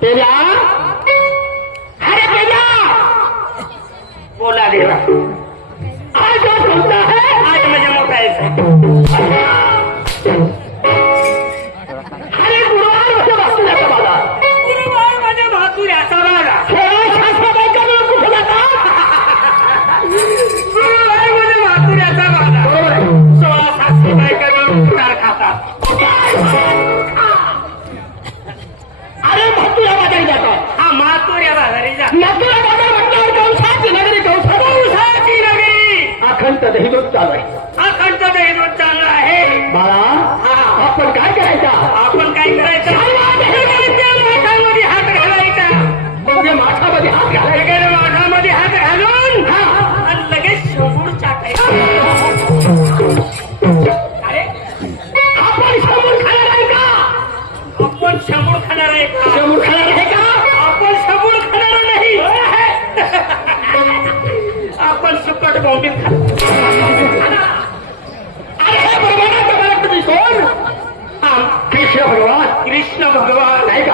पेल्या अरे पेल्या बोला देवा आज जो बोलता है आज म्हणजे मोठा आहे अरे गुरुवार अखंड दहीदूत चालू आहे. अखंड दहीदूत चाललं आहे. बाळा. आपण काय करायचं? आपण काय करायचं? कृष्ण भगवान नाही का?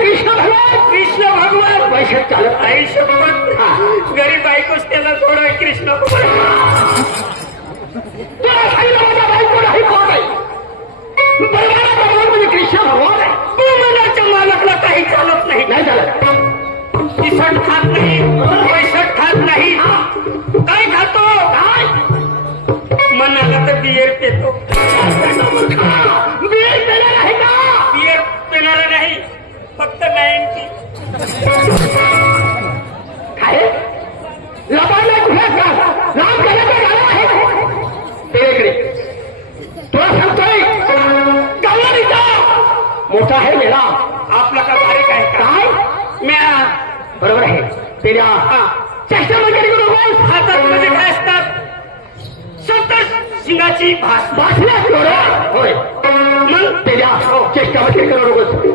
कृष्ण भगवान कृष्ण भगवान. पैशात चालत नाही गरीब बायकोच त्याला कृष्ण कृष्ण भगवान आहे. मालकला काही चालत नाही. नाही चालत. पिसट खात नाही पैसट खात नाही. काय खातो? काय? मनाला तर बियर पेतो. फक्त नाईन्टी तुला सांगतोय गावला मोठा आहे मेळा. आपला का बारीक आहे काय? म्या बरोबर आहे. पेल्या हा. चेष्टा वगैरे करू. हातात मध्ये काय असतात? सत्तर सिंगाची भास बरोबर होय. मग पेल्या चेष्टा वगैरे करू नकोस